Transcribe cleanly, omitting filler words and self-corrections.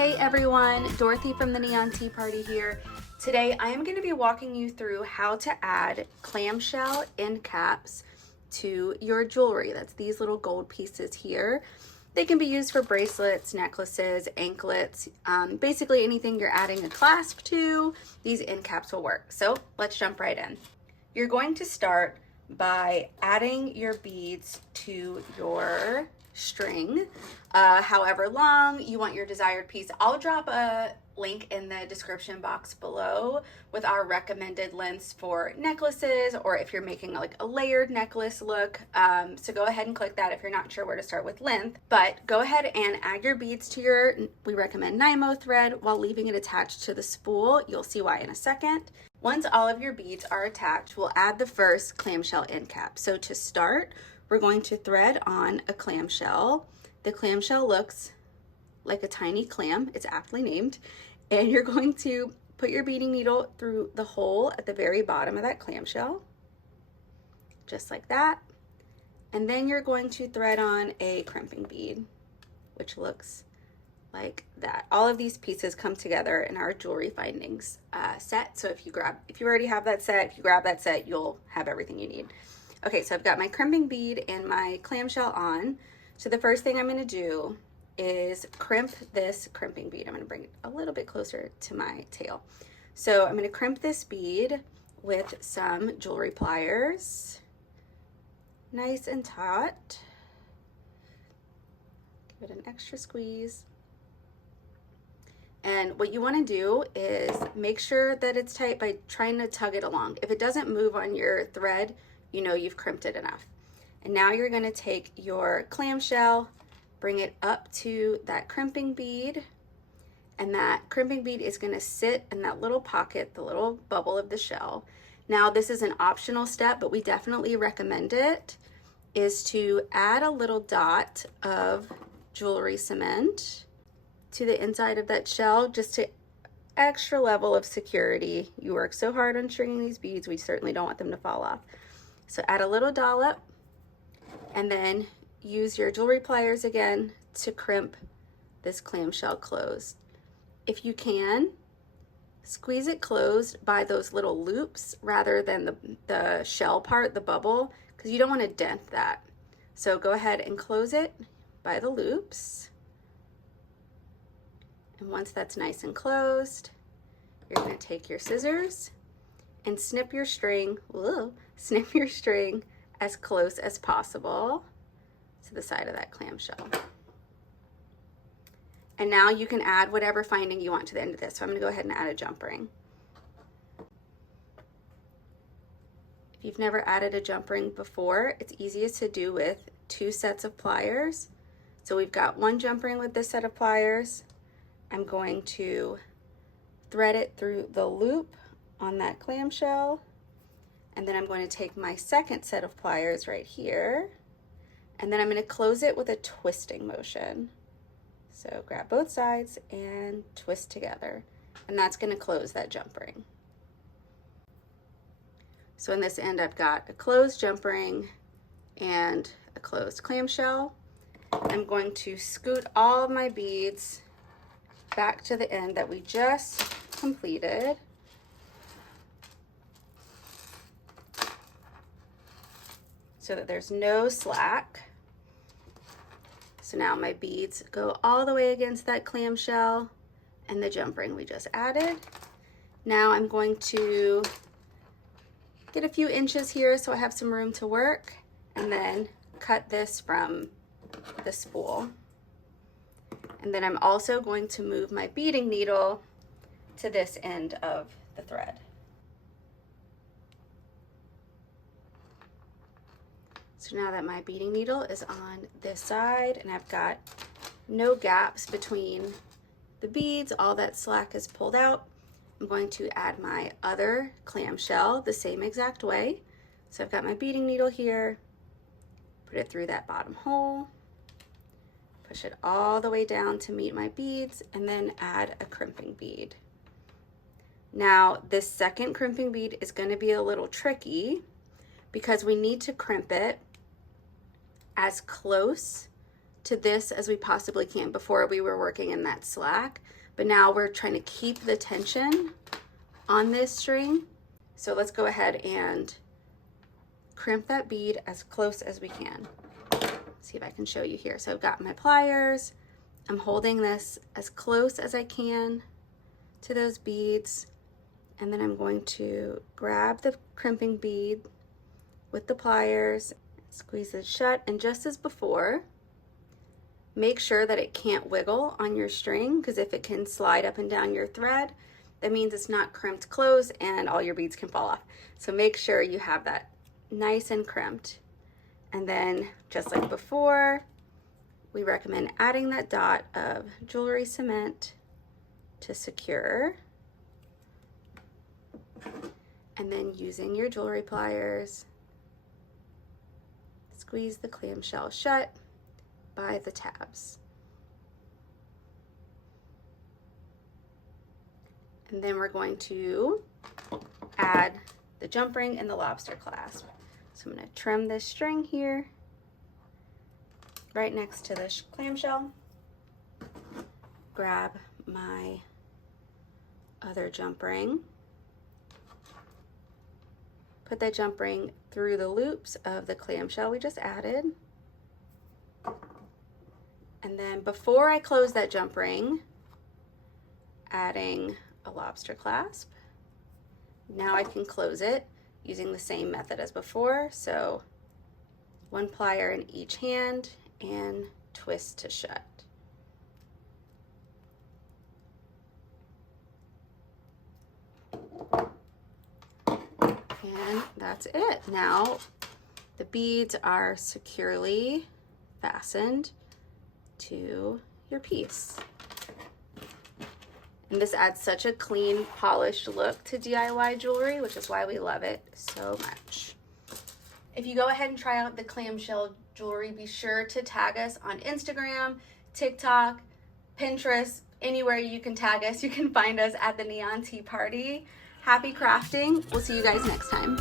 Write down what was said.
Hey everyone, Dorothy from the Neon Tea Party here. Today I am going to be walking you through how to add clamshell end caps to your jewelry. That's these little gold pieces here. They can be used for bracelets, necklaces, anklets, basically anything you're adding a clasp to, these end caps will work. So let's jump right in. You're going to start by adding your beads to your string, however long you want your desired piece. I'll drop a link in the description box below with our recommended lengths for necklaces, or if you're making like a layered necklace look. So go ahead and click that if you're not sure where to start with length. But go ahead and add your beads to your, we recommend Nymo thread, while leaving it attached to the spool. You'll see why in a second. Once all of your beads are attached, we'll add the first clamshell end cap. So to start, we're going to thread on a clamshell. The clamshell looks like a tiny clam, it's aptly named, and you're going to put your beading needle through the hole at the very bottom of that clamshell, just like that. And then you're going to thread on a crimping bead, which looks like that. All of these pieces come together in our jewelry findings set. So if you already have that set, if you grab that set, you'll have everything you need. Okay, so I've got my crimping bead and my clamshell on. So the first thing I'm going to do is crimp this crimping bead. I'm going to bring it a little bit closer to my tail. So I'm going to crimp this bead with some jewelry pliers, nice and taut. Give it an extra squeeze. And what you want to do is make sure that it's tight by trying to tug it along. If it doesn't move on your thread, you know you've crimped it enough. And now you're going to take your clamshell, bring it up to that crimping bead, and that crimping bead is going to sit in that little pocket, the little bubble of the shell. Now this is an optional step, but we definitely recommend it, is to add a little dot of jewelry cement to the inside of that shell, just to extra level of security. You work so hard on stringing these beads, we certainly don't want them to fall off. So add a little dollop, and then use your jewelry pliers again to crimp this clamshell closed. If you can, squeeze it closed by those little loops rather than the shell part, the bubble, because you don't want to dent that. So go ahead and close it by the loops. And once that's nice and closed, you're going to take your scissors and snip your string as close as possible to the side of that clamshell. And now you can add whatever finding you want to the end of this. So I'm going to go ahead and add a jump ring. If you've never added a jump ring before, it's easiest to do with 2 sets of pliers. So we've got 1 jump ring with this set of pliers. I'm going to thread it through the loop on that clamshell, and then I'm going to take my second set of pliers right here, and then I'm going to close it with a twisting motion. So grab both sides and twist together, and that's going to close that jump ring. So in this end, I've got a closed jump ring and a closed clamshell. I'm going to scoot all of my beads back to the end that we just completed. So that there's no slack. So now my beads go all the way against that clamshell and the jump ring we just added. Now I'm going to get a few inches here so I have some room to work, and then cut this from the spool. And then I'm also going to move my beading needle to this end of the thread. So now that my beading needle is on this side and I've got no gaps between the beads, all that slack is pulled out, I'm going to add my other clamshell the same exact way. So I've got my beading needle here, put it through that bottom hole, push it all the way down to meet my beads, and then add a crimping bead. Now this second crimping bead is going to be a little tricky because we need to crimp it as close to this as we possibly can. Before we were working in that slack, but now we're trying to keep the tension on this string. So let's go ahead and crimp that bead as close as we can. See if I can show you here. So I've got my pliers. I'm holding this as close as I can to those beads. And then I'm going to grab the crimping bead with the pliers, squeeze it shut, and just as before, make sure that it can't wiggle on your string, because if it can slide up and down your thread, that means it's not crimped closed and all your beads can fall off. So make sure you have that nice and crimped. And then just like before, we recommend adding that dot of jewelry cement to secure. And then using your jewelry pliers, squeeze the clamshell shut by the tabs. And then we're going to add the jump ring and the lobster clasp. So I'm going to trim this string here right next to the clamshell. Grab my other jump ring. Put that jump ring through the loops of the clamshell we just added. And then before I close that jump ring, adding a lobster clasp. Now I can close it using the same method as before. So one plier in each hand and twist to shut. And that's it. Now the beads are securely fastened to your piece. And this adds such a clean, polished look to DIY jewelry, which is why we love it so much. If you go ahead and try out the clamshell jewelry, be sure to tag us on Instagram, TikTok, Pinterest, anywhere you can tag us. You can find us at the Neon Tea Party. Happy crafting. We'll see you guys next time.